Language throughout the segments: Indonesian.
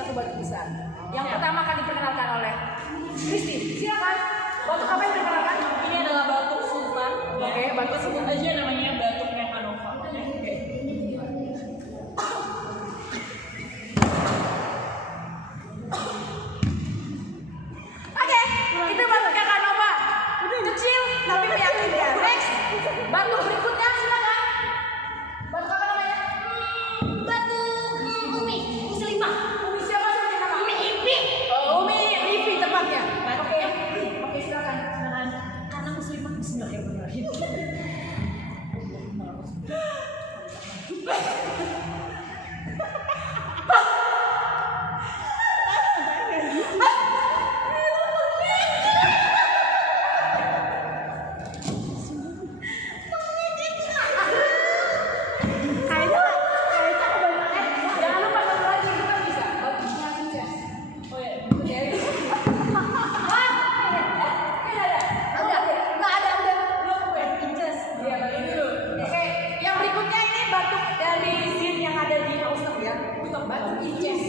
satu batu besar. Yang pertama akan diperkenalkan oleh Christine. Silakan. Batu apa yang diperkenalkan? Ini adalah batu sultan. Oke, batu sebut aja namanya batu Mekanova. Oke. Oke, itu batu Mekanova. Kecil tapi meyakinkan. Next, batu berikutnya silakan. Batu apa namanya? Batu Umi Muslimah. Umi siapa sih nama? Umi Ipi. Oh, Umi Livi tepatnya. Batu Oke, oke silakan. Karena Muslimah Bismillahirrahmanirrahim. Jangan lupa satu lagi kita bisa. Batunya sukses. Oh ya. Oke, yang berikutnya ini batu dari zin yang ada di Australia. Batu Inces.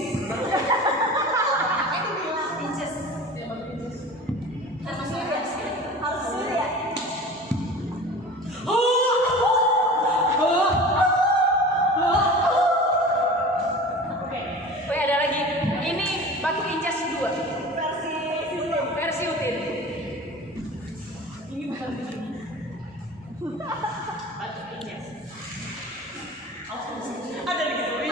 Oke, ada lagi. Ini batu Inces 2. Versi utin. Ini bukan begini. Batu Inces. Ada di galeri.